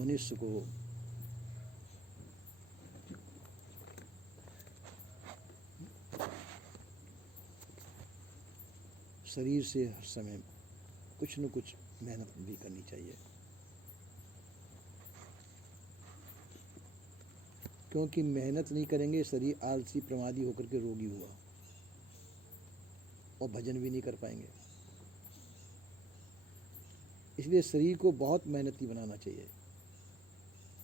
मनुष्य को शरीर से हर समय कुछ न कुछ मेहनत भी करनी चाहिए, क्योंकि मेहनत नहीं करेंगे शरीर आलसी प्रमादी होकर के रोगी हुआ और भजन भी नहीं कर पाएंगे। इसलिए शरीर को बहुत मेहनती बनाना चाहिए,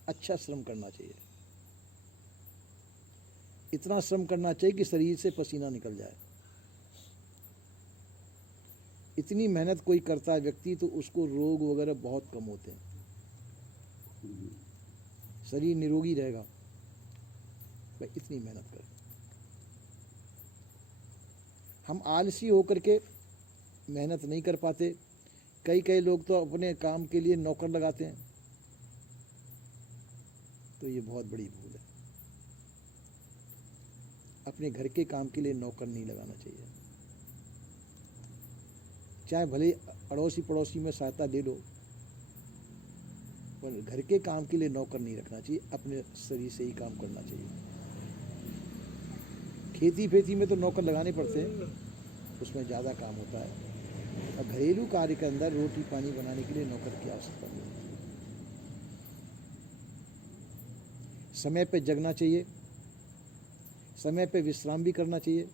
अच्छा श्रम करना चाहिए, इतना श्रम करना चाहिए कि शरीर से पसीना निकल जाए। इतनी मेहनत कोई करता है व्यक्ति तो उसको रोग वगैरह बहुत कम होते हैं, शरीर निरोगी रहेगा भाई इतनी मेहनत कर। हम आलसी होकर के मेहनत नहीं कर पाते। कई लोग तो अपने काम के लिए नौकर लगाते हैं, तो ये बहुत बड़ी भूल है। अपने घर के काम के लिए नौकर नहीं लगाना चाहिए, चाहे भले अड़ोसी पड़ोसी में सहायता ले लो, पर घर के काम के लिए नौकर नहीं रखना चाहिए, अपने शरीर से ही काम करना चाहिए। खेती फेती में तो नौकर लगाने पड़ते हैं, उसमें ज़्यादा काम होता है, और घरेलू कार्य के अंदर रोटी पानी बनाने के लिए नौकर की आवश्यकता नहीं होती। समय पे जगना चाहिए, समय पे विश्राम भी करना चाहिए,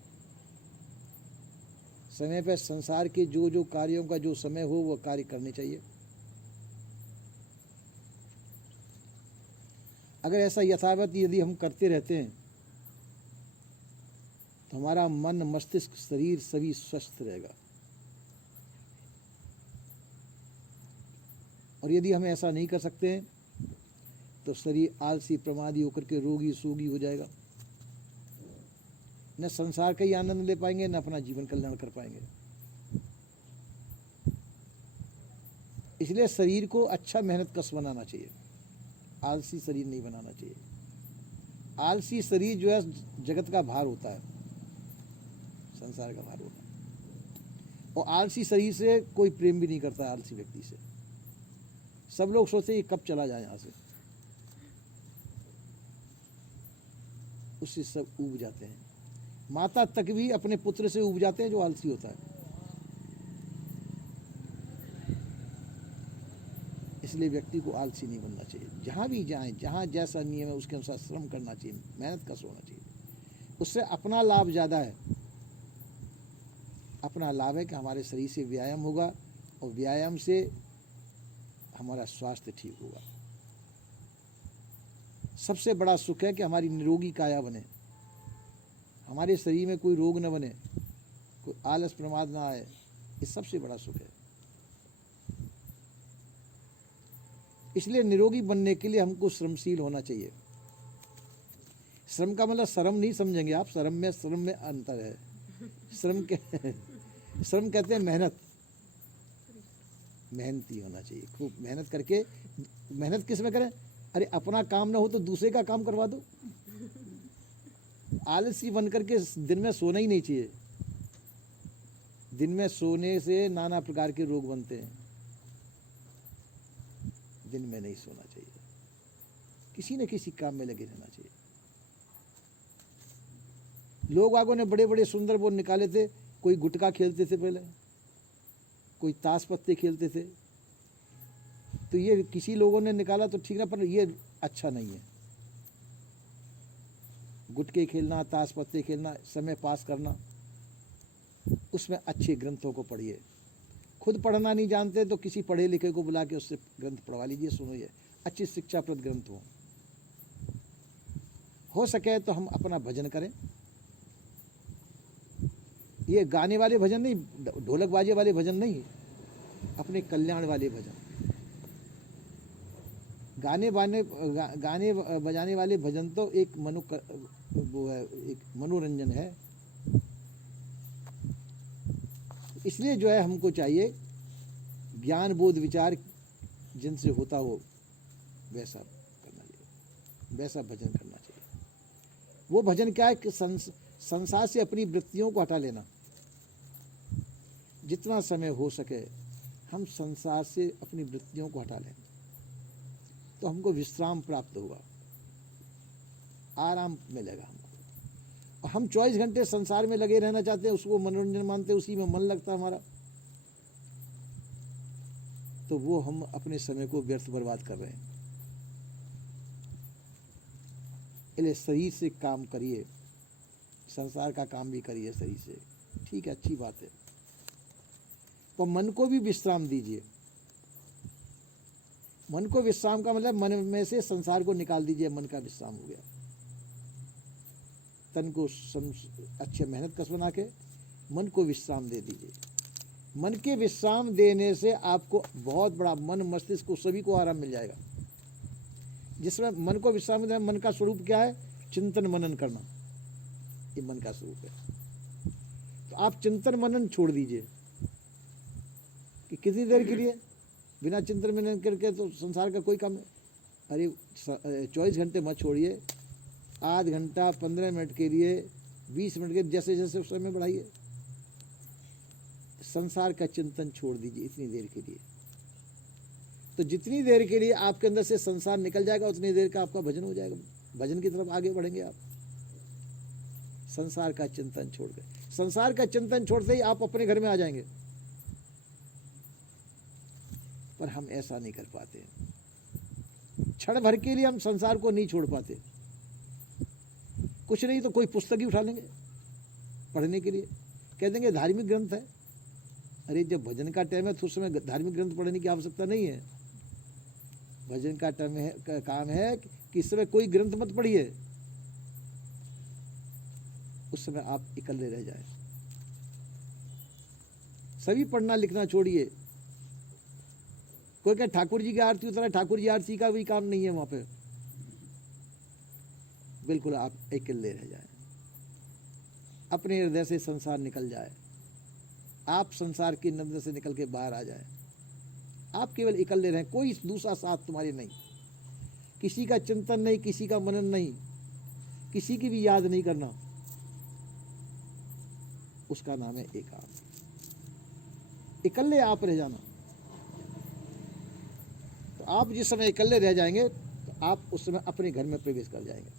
समय पे संसार के जो कार्यों का जो समय हो वो कार्य करने चाहिए। अगर ऐसा यथावत यदि हम करते रहते हैं तो हमारा मन मस्तिष्क शरीर सभी स्वस्थ रहेगा। और यदि हम ऐसा नहीं कर सकते हैं तो शरीर आलसी प्रमादी होकर के रोगी सूगी हो जाएगा, न संसार का ही आनंद ले पाएंगे न अपना जीवन कल्याण कर पाएंगे। इसलिए शरीर को अच्छा मेहनत कश बनाना चाहिए, आलसी शरीर नहीं बनाना चाहिए। आलसी शरीर जो है जगत का भार होता है, संसार का भार होता है, और आलसी शरीर से कोई प्रेम भी नहीं करता। आलसी व्यक्ति से सब लोग सोचते हैं कब चला जाए यहाँ से, उससे सब ऊब जाते हैं। माता तक भी अपने पुत्र से ऊब जाते हैं जो आलसी होता है। इसलिए व्यक्ति को आलसी नहीं बनना चाहिए। जहाँ भी जाएं, जहाँ जैसा नियम है उसके अनुसार श्रम करना चाहिए, मेहनत का होना चाहिए। उससे अपना लाभ ज़्यादा है। अपना लाभ है कि हमारे शरीर से व्यायाम होगा और व्यायाम से हमारा स्वास्थ्य ठीक होगा। सबसे बड़ा सुख है कि हमारी निरोगी काया बने, हमारे शरीर में कोई रोग न बने, कोई आलस प्रमाद ना आए, ये सबसे बड़ा सुख है। इसलिए निरोगी बनने के लिए हमको श्रमशील होना चाहिए। श्रम का मतलब श्रम नहीं समझेंगे आप, श्रम में अंतर है। श्रम कहते हैं मेहनत, मेहनती होना चाहिए। खूब मेहनत करके, मेहनत किस में करें? अरे अपना काम ना हो तो दूसरे का काम करवा दो। आलसी बन करके दिन में सोना ही नहीं चाहिए। दिन में सोने से नाना प्रकार के रोग बनते हैं, दिन में नहीं सोना चाहिए, किसी न किसी काम में लगे रहना चाहिए। लोग आगों ने बड़े बड़े सुंदर बोर्ड निकाले थे, कोई गुटखा खेलते थे पहले, कोई ताश पत्ते खेलते थे, तो ये किसी लोगों ने निकाला तो ठीक ना, पर ये अच्छा नहीं है। गुटके खेलना, ताश पत्ते खेलना, समय पास करना, उसमें अच्छे ग्रंथों को पढ़िए। खुद पढ़ना नहीं जानते तो किसी पढ़े लिखे को बुला के उससे ग्रंथ पढ़वा लीजिए, सुनो ये अच्छी शिक्षाप्रद ग्रंथ हो सके तो हम अपना भजन करें। ये गाने वाले भजन नहीं, ढोलक बाजे वाले भजन नहीं, अपने कल्याण वाले भजन। गाने बजाने वाले भजन तो एक वो है, एक मनोरंजन है। इसलिए जो है हमको चाहिए ज्ञान बोध विचार जिनसे होता हो वैसा करना चाहिए, वैसा भजन करना चाहिए। वो भजन क्या है कि संसार से अपनी वृत्तियों को हटा लेना। जितना समय हो सके हम संसार से अपनी वृत्तियों को हटा लें, तो हमको विश्राम प्राप्त होगा, आराम मिलेगा हमको। और हम 24 घंटे संसार में लगे रहना चाहते हैं, उसको मनोरंजन मानते हैं, उसी में मन लगता है हमारा, तो वो हम अपने समय को व्यर्थ बर्बाद कर रहे हैं। इसलिए शरीर से काम करिए, संसार का काम भी करिए शरीर से, ठीक है, अच्छी बात है, पर मन को भी विश्राम दीजिए। मन को विश्राम का मतलब मन में से संसार को निकाल दीजिए, मन का विश्राम हो गया। तन को अच्छे मेहनत कस बना के मन को विश्राम दे दीजिए। मन के विश्राम देने से आपको बहुत बड़ा, मन मस्तिष्क को सभी को आराम मिल जाएगा। जिसमें मन को विश्राम देना, मन का स्वरूप क्या है? चिंतन मनन करना, ये मन का स्वरूप है। तो आप चिंतन मनन छोड़ दीजिए कि कितनी देर के लिए, बिना चिंतन मनन करके तो संसार का कोई काम नहीं। अरे 24 घंटे मत छोड़िए, आध घंटा 15 मिनट के लिए, 20 मिनट के, जैसे जैसे समय बढ़ाइए। संसार का चिंतन छोड़ दीजिए इतनी देर के लिए। तो जितनी देर के लिए आपके अंदर से संसार निकल जाएगा, उतनी देर का आपका भजन हो जाएगा, भजन की तरफ आगे बढ़ेंगे आप। संसार का चिंतन छोड़ के, संसार का चिंतन छोड़ते ही आप अपने घर में आ जाएंगे, पर हम ऐसा नहीं कर पाते। क्षण भर के लिए हम संसार को नहीं छोड़ पाते। कुछ नहीं तो कोई पुस्तक ही उठा लेंगे पढ़ने के लिए, कह देंगे धार्मिक ग्रंथ है। अरे जब भजन का टाइम है तो उस समय धार्मिक ग्रंथ पढ़ने की आवश्यकता नहीं है। भजन का टाइम है, काम है कि इस समय कोई ग्रंथ मत पढ़िए, उस समय आप इकल्ले रह जाएं। सभी पढ़ना लिखना छोड़िए। कोई कहे ठाकुर जी की आरती उतारा, ठाकुर जी आरती का भी काम नहीं है वहां पे। बिल्कुल आप अकेले रह जाएं, अपने हृदय से संसार निकल जाए, आप संसार की नंद से निकल के बाहर आ जाएं। आप केवल इकल्ले रहें, कोई दूसरा साथ तुम्हारे नहीं, किसी का चिंतन नहीं, किसी का मनन नहीं, किसी की भी याद नहीं करना, उसका नाम है एकांत। इकल्ले आप रह जाना। तो आप जिस समय इकल्ले रह जाएंगे तो आप उस समय अपने घर में प्रवेश कर जाएंगे।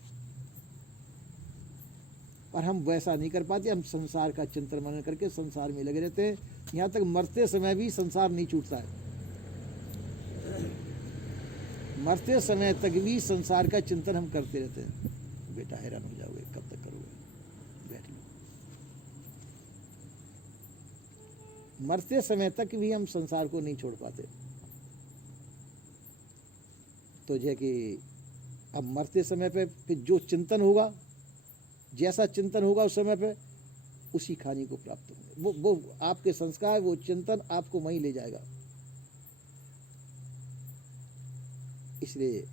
पर हम वैसा नहीं कर पाते। हम संसार का चिंतन मनन करके संसार में लगे रहते हैं, यहाँ तक मरते समय भी संसार नहीं छूटता है। मरते समय तक भी संसार का चिंतन हम करते रहते हैं। बेटा हैरान हो जाओगे, कब तक करोगे, बैठ लो। मरते समय तक भी हम संसार को नहीं छोड़ पाते। तो जो कि अब मरते समय पे फिर जो चिंतन होगा, जैसा चिंतन होगा उस समय पे, उसी खानी को प्राप्त होंगे। वो आपके संस्कार, वो चिंतन आपको वहीं ले जाएगा। इसलिए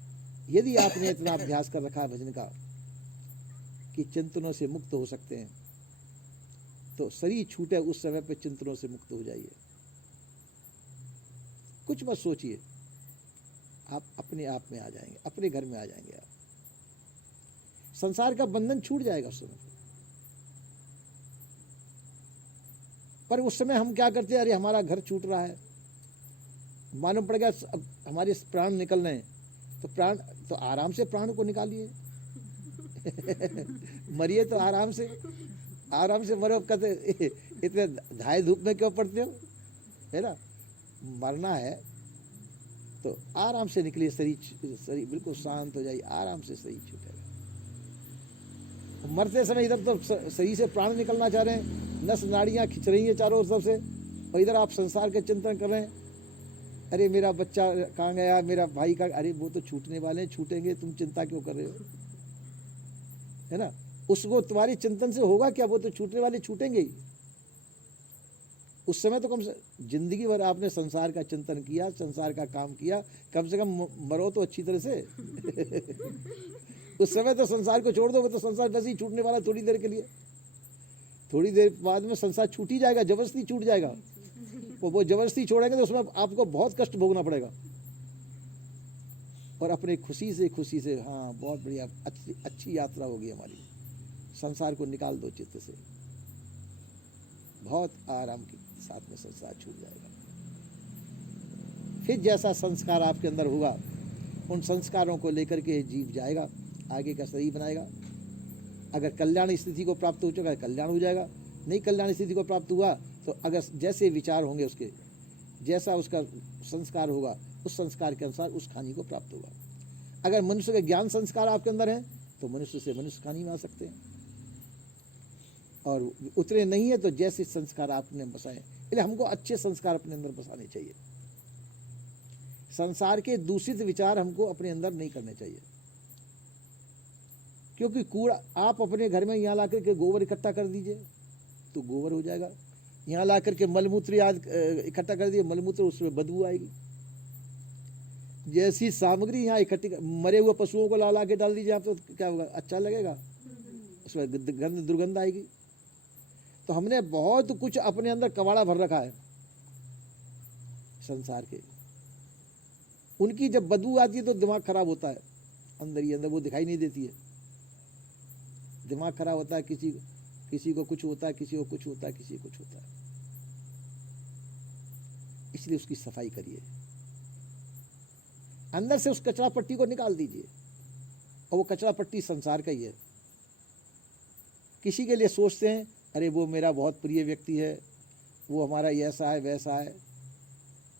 यदि आपने इतना अभ्यास कर रखा है भजन का कि चिंतनों से मुक्त हो सकते हैं, तो शरीर छूटे उस समय पे चिंतनों से मुक्त हो जाइए। कुछ मत सोचिए, आप अपने आप में आ जाएंगे, अपने घर में आ जाएंगे। आप संसार का बंधन छूट जाएगा उस समय। पर उस समय हम क्या करते हैं? अरे हमारा घर छूट रहा है, मालूम पड़ गया अब हमारे प्राण निकल रहे हैं, तो प्राण तो आराम से प्राण को निकालिए। मरिए तो आराम से, आराम से मरो। कहते इतने धाए धूप में क्यों पड़ते हो, है ना? मरना है तो आराम से निकलिए। शरीर बिल्कुल शांत हो जाइए, आराम से शरीर छूटेगा। मरते समय इधर तो शरीर से प्राण निकलना चाह रहे हैं, नस नाड़ियाँ खिंच रही हैं चारों तरफ से, और इधर आप संसार के चिंतन कर रहे हैं। अरे मेरा बच्चा कहाँ गया, मेरा भाई का, अरे वो तो छूटने वाले हैं, छूटेंगे, तुम चिंता क्यों कर रहे हो, है ना? उसको तुम्हारी चिंतन से होगा क्या? वो तो छूटने वाले छूटेंगे ही। उस समय तो कम से जिंदगी भर आपने संसार का चिंतन किया, संसार का काम किया, कम से कम मरो तो अच्छी तरह से। उस समय तो संसार को छोड़ दो, वो तो संसार बस ही छूटने वाला थोड़ी देर के लिए। थोड़ी देर बाद में संसार छूट ही जाएगा, जबरदस्ती छूट जाएगा। वो जबरदस्ती छोड़ेंगे तो उसमें आपको बहुत कष्ट भोगना पड़ेगा। और अपने खुशी से, हाँ बहुत बढ़िया, अच्छी यात्रा होगी हमारी। संसार को निकाल दो चित्त से, बहुत आराम के साथ में संसार छूट जाएगा। फिर जैसा संस्कार आपके अंदर होगा उन संस्कारों को लेकर के जीव जाएगा, आगे का शरीर बनाएगा। अगर कल्याण स्थिति को प्राप्त हो चुका है, कल्याण हो जाएगा। नहीं कल्याण स्थिति को प्राप्त हुआ तो अगर जैसे विचार होंगे उसके, जैसा उसका संस्कार होगा, उस संस्कार के अनुसार उस खानी को प्राप्त होगा। अगर मनुष्य के ज्ञान संस्कार आपके अंदर है तो मनुष्य से मनुष्य खानी में आ सकते हैं, और उतरे नहीं है तो जैसे संस्कार आपने बसाए। इसलिए हमको अच्छे संस्कार अपने अंदर बसाने चाहिए। संसार के दूषित विचार हमको अपने अंदर नहीं करने चाहिए, क्योंकि कूड़ा आप अपने घर में यहाँ लाकर के गोबर इकट्ठा कर दीजिए तो गोबर हो जाएगा। यहाँ लाकर के मलमूत्र आदि इकट्ठा कर दिए, मलमूत्र, उसमें बदबू आएगी। जैसी सामग्री यहाँ इकट्ठी, मरे हुए पशुओं को ला के डाल दीजिए आप तो क्या होगा, अच्छा लगेगा, उसमें गंध दुर्गंध आएगी। तो हमने बहुत कुछ अपने अंदर कबाड़ा भर रखा है संसार के, उनकी जब बदबू आती है तो दिमाग खराब होता है, अंदर ही अंदर वो दिखाई नहीं देती है। दिमाग खराब होता है, किसी को कुछ होता है, किसी को कुछ होता है, किसी को कुछ होता है। इसलिए उसकी सफाई करिए, अंदर से उस कचरा पट्टी को निकाल दीजिए। और वो कचरा पट्टी संसार का ही है। किसी के लिए सोचते हैं अरे वो मेरा बहुत प्रिय व्यक्ति है, वो हमारा ऐसा है वैसा है,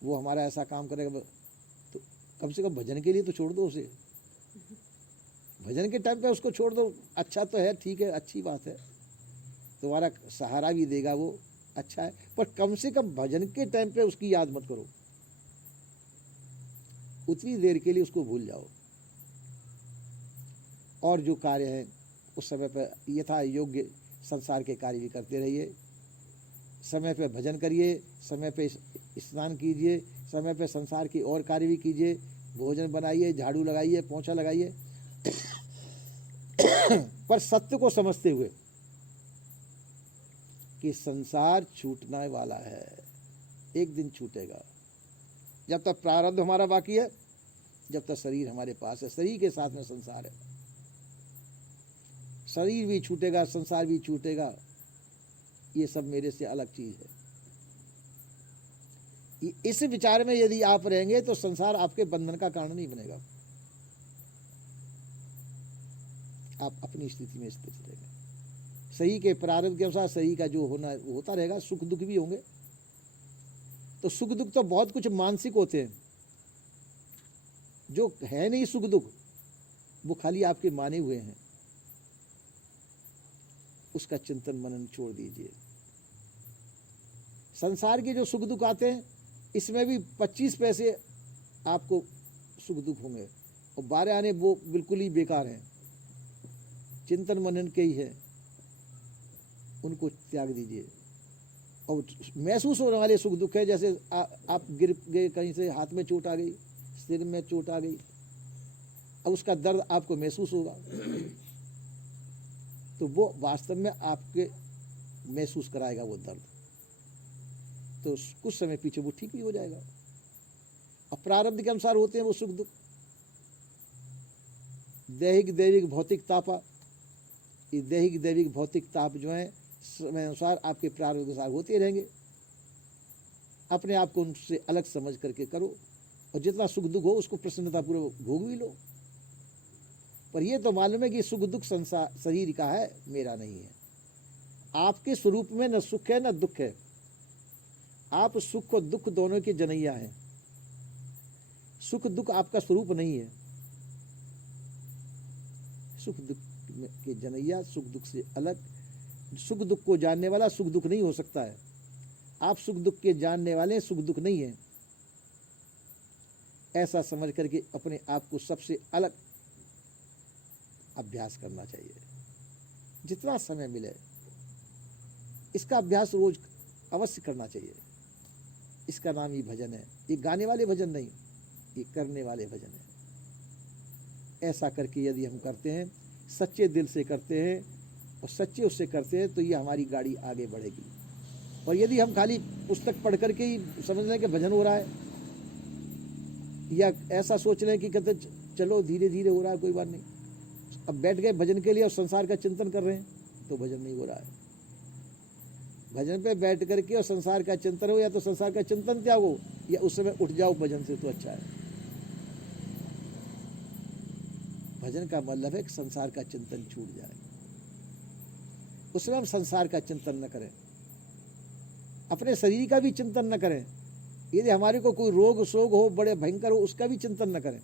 वो हमारा ऐसा काम करेगा, तो कम से कम भजन के लिए तो छोड़ दो उसे। भजन के टाइम पे उसको छोड़ दो, अच्छा तो है, ठीक है, अच्छी बात है, तुम्हारा सहारा भी देगा वो, अच्छा है, पर कम से कम भजन के टाइम पे उसकी याद मत करो। उतनी देर के लिए उसको भूल जाओ, और जो कार्य है उस समय पर यथा योग्य संसार के कार्य भी करते रहिए। समय पे भजन करिए, समय पे स्नान कीजिए, समय पे संसार की और कार्य भी कीजिए, भोजन बनाइए, झाड़ू लगाइए, पोंछा लगाइए, पर सत्य को समझते हुए कि संसार छूटने वाला है, एक दिन छूटेगा। जब तक प्रारब्ध हमारा बाकी है, जब तक शरीर हमारे पास है, शरीर के साथ में संसार है। शरीर भी छूटेगा, संसार भी छूटेगा, ये सब मेरे से अलग चीज है। इस विचार में यदि आप रहेंगे तो संसार आपके बंधन का कारण नहीं बनेगा। आप अपनी स्थिति में स्थित रहेंगे, सही के प्रारब्ध के अनुसार सही का जो होना वो होता रहेगा। सुख दुख भी होंगे, तो सुख दुख तो बहुत कुछ मानसिक होते हैं, जो है नहीं सुख दुख वो खाली आपके माने हुए हैं। उसका चिंतन मनन छोड़ दीजिए। संसार के जो सुख दुख आते हैं, इसमें भी 25 पैसे आपको सुख दुख होंगे, और 12 आने वो बिल्कुल ही बेकार हैं, चिंतन मनन के ही है, उनको त्याग दीजिए। और महसूस होने वाले सुख दुख है, जैसे आप गिर गए, कहीं से हाथ में चोट आ गई, सिर में चोट आ गई, अब उसका दर्द आपको महसूस होगा, तो वो वास्तव में आपके महसूस कराएगा वो दर्द, तो कुछ समय पीछे वो ठीक भी हो जाएगा। अब प्रारब्ध के अनुसार होते हैं वो सुख दुख, दैहिक दैविक भौतिक तापा। ये दैहिक दैविक भौतिक ताप जो है समय अनुसार आपके प्रारब्ध के अनुसार होते रहेंगे। अपने आप को उनसे अलग समझ करके करो, और जितना सुख दुख हो उसको प्रसन्नतापूर्वक भोग भी लो। पर यह तो मालूम है कि सुख दुख संसार शरीर का है, मेरा नहीं है। आपके स्वरूप में न सुख है न दुख है, आप सुख और दुख दोनों के जनैया हैं। सुख दुख आपका स्वरूप नहीं है। सुख दुख के जनैया, सुख दुख से अलग, सुख दुख को जानने वाला सुख दुख नहीं हो सकता है। आप सुख दुख के जानने वाले, सुख दुख नहीं है, ऐसा समझ करके अपने आप को सबसे अलग अभ्यास करना चाहिए। जितना समय मिले इसका अभ्यास रोज अवश्य करना चाहिए। इसका नाम ही भजन है। ये गाने वाले भजन नहीं, ये करने वाले भजन है। ऐसा करके यदि हम करते हैं, सच्चे दिल से करते हैं और सच्चे उससे करते हैं, तो ये हमारी गाड़ी आगे बढ़ेगी। और यदि हम खाली पुस्तक पढ़ करके ही समझ लें कि भजन हो रहा है, या ऐसा सोच लें कि कहते चलो धीरे धीरे हो रहा है, कोई बात नहीं, अब बैठ गए भजन के लिए और संसार का चिंतन कर रहे हैं, तो भजन नहीं हो रहा है। भजन पे बैठ करके और संसार का चिंतन हो, या तो संसार का चिंतन त्यागो, या उस समय उठ जाओ भजन से, तो अच्छा है। भजन का मतलब है कि संसार का चिंतन छूट जाए। उसमें हम संसार का चिंतन न करें, अपने शरीर का भी चिंतन न करें। यदि हमारे को कोई रोग शोग हो, बड़े भयंकर हो, उसका भी चिंतन न करें।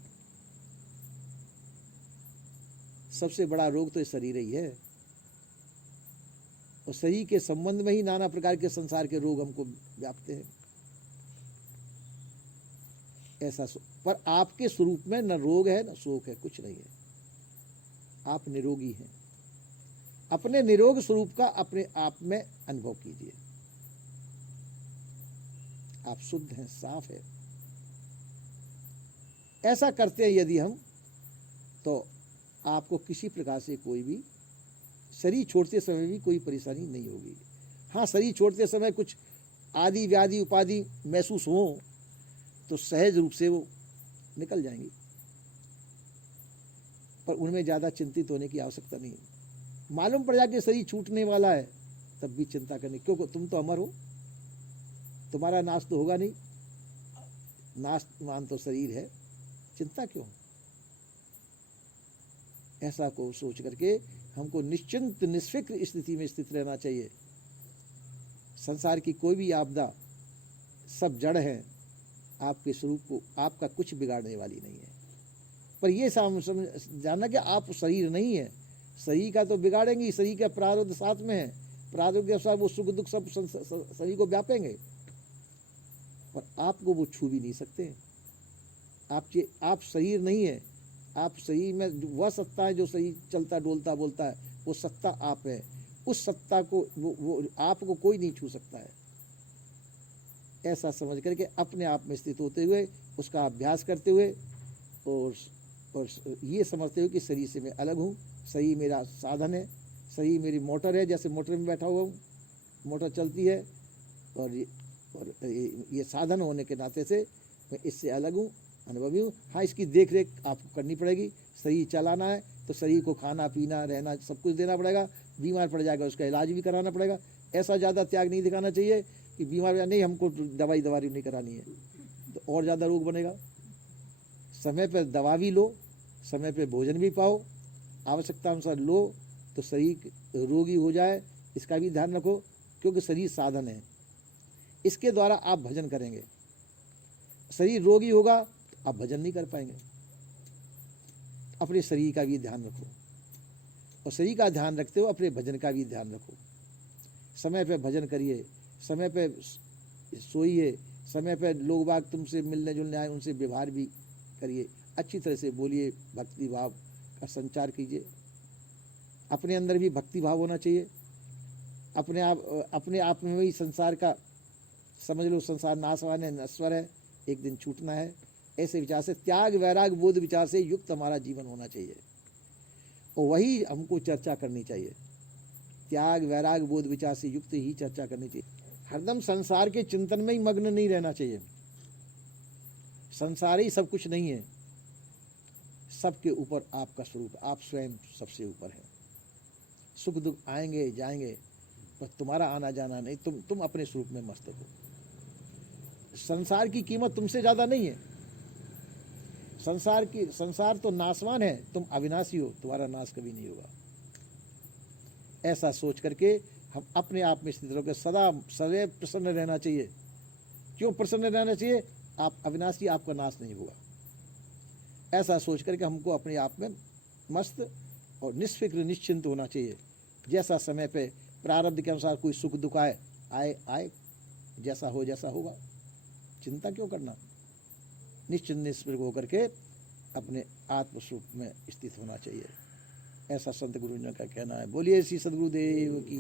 सबसे बड़ा रोग तो इस शरीर ही है, और शरीर के संबंध में ही नाना प्रकार के संसार के रोग हमको व्यापते हैं। ऐसा पर आपके स्वरूप में न रोग है न शोक है, कुछ नहीं है। आप निरोगी हैं। अपने निरोग स्वरूप का अपने आप में अनुभव कीजिए। आप शुद्ध हैं, साफ है। ऐसा करते हैं यदि हम, तो आपको किसी प्रकार से कोई भी शरीर छोड़ते समय भी कोई परेशानी नहीं होगी। हाँ, शरीर छोड़ते समय कुछ आदि व्याधि उपाधि महसूस हो तो सहज रूप से वो निकल जाएंगी, पर उनमें ज़्यादा चिंतित होने की आवश्यकता नहीं है। मालूम पड़ जाए कि शरीर छूटने वाला है, तब भी चिंता करनी, क्योंकि तुम तो अमर हो, तुम्हारा नाश तो होगा नहीं। नाशवान तो शरीर है, चिंता क्यों? ऐसा को सोच करके हमको निश्चिंत निष्फिक्र स्थिति में स्थित रहना चाहिए। संसार की कोई भी आपदा सब जड़ है, आपके स्वरूप को, आपका कुछ बिगाड़ने वाली नहीं है। पर यह जानना कि आप शरीर नहीं है। शरीर का तो बिगाड़ेंगे, शरीर का प्रारब्ध साथ में है, प्रारब्ध के अनुसार वो सुख दुख सब शरीर को व्यापेंगे, पर आपको वो छू भी नहीं सकते। आप शरीर नहीं है। आप शरीर में वह सत्ता है जो शरीर चलता डोलता बोलता है, वो सत्ता आप है। उस सत्ता को वो आपको कोई नहीं छू सकता है। ऐसा समझ करके अपने आप में स्थित होते हुए, उसका अभ्यास करते हुए, और ये समझते हुए कि शरीर से मैं अलग हूँ। शरीर मेरा साधन है, शरीर मेरी मोटर है, जैसे मोटर में बैठा हुआ हूँ, मोटर चलती है, और ये साधन होने के नाते से मैं इससे अलग हूँ, अनुभवी हूँ। हाँ, इसकी देख रेख आपको करनी पड़ेगी। शरीर चलाना है तो शरीर को खाना पीना रहना सब कुछ देना पड़ेगा। बीमार पड़ जाएगा उसका इलाज भी कराना पड़ेगा। ऐसा ज़्यादा त्याग नहीं दिखाना चाहिए कि बीमार नहीं, हमको दवाई नहीं करानी है, तो और ज़्यादा रोग बनेगा। समय पर दवा भी लो, समय पर भोजन भी पाओ, आवश्यकता अनुसार लो, तो शरीर रोगी हो जाए इसका भी ध्यान रखो, क्योंकि शरीर साधन है, इसके द्वारा आप भजन करेंगे। शरीर रोगी होगा तो आप भजन नहीं कर पाएंगे। अपने शरीर का भी ध्यान रखो, और शरीर का ध्यान रखते हो अपने भजन का भी ध्यान रखो। समय पे भजन करिए, समय पे सोइए, समय पे लोग बाग तुमसे मिलने जुलने आए उनसे व्यवहार भी करिए, अच्छी तरह से बोलिए, भक्ति भाव का संचार कीजिए। अपने अंदर भी भक्ति भाव होना चाहिए। अपने आप में ही संसार का समझ लो, संसार नाशवान है, नश्वर है, एक दिन छूटना है। ऐसे विचार से, त्याग वैराग बोध विचार से युक्त हमारा जीवन होना चाहिए, और वही हमको चर्चा करनी चाहिए। त्याग वैराग बोध विचार से युक्त ही चर्चा करनी चाहिए। हरदम संसार के चिंतन में ही मग्न नहीं रहना चाहिए। संसार ही सब कुछ नहीं है, सबके ऊपर आपका स्वरूप, आप स्वयं सबसे ऊपर है। सुख दुख आएंगे जाएंगे, पर तुम्हारा आना जाना नहीं, तुम अपने स्वरूप में मस्त हो। संसार की कीमत तुमसे ज्यादा नहीं है। संसार तो नाशवान है, तुम अविनाशी हो, तुम्हारा नाश कभी नहीं होगा। ऐसा सोच करके हम अपने आप में स्थित होकर सदा सदैव प्रसन्न रहना चाहिए। क्यों प्रसन्न रहना चाहिए? आप अविनाशी, आपका नाश नहीं होगा। ऐसा सोच करके हमको अपने आप में मस्त और निष्फिक्र निश्चिंत होना चाहिए। जैसा समय पे प्रारब्ध के अनुसार कोई सुख दुख आए, जैसा होगा, चिंता क्यों करना। निश्चिंत निष्फिक्र होकर के अपने आत्मस्वरूप में स्थित होना चाहिए। ऐसा संत गुरुजनों का कहना है। बोलिए श्री सद्गुरुदेव की।